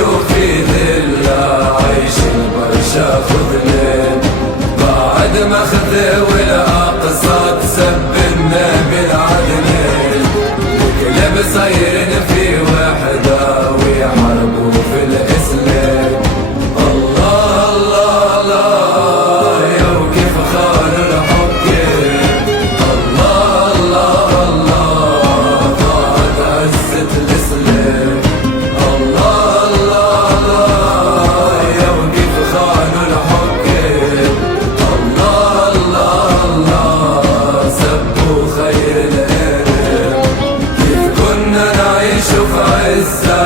وفي ذلة عيش البرشا خذلين بعد ما خذ والأقصى تسب النبي العدنين الكلب صايرين في وحدة ويحاربوا في الإسلام. الله الله الله يا وكيف خان الحكام. الله الله الله ضاعت عزة الإسلام. الله الله الله يا وكيف خان الحكام. الله الله الله سبوا خير الأنام. كيف كنا نعيش في عزة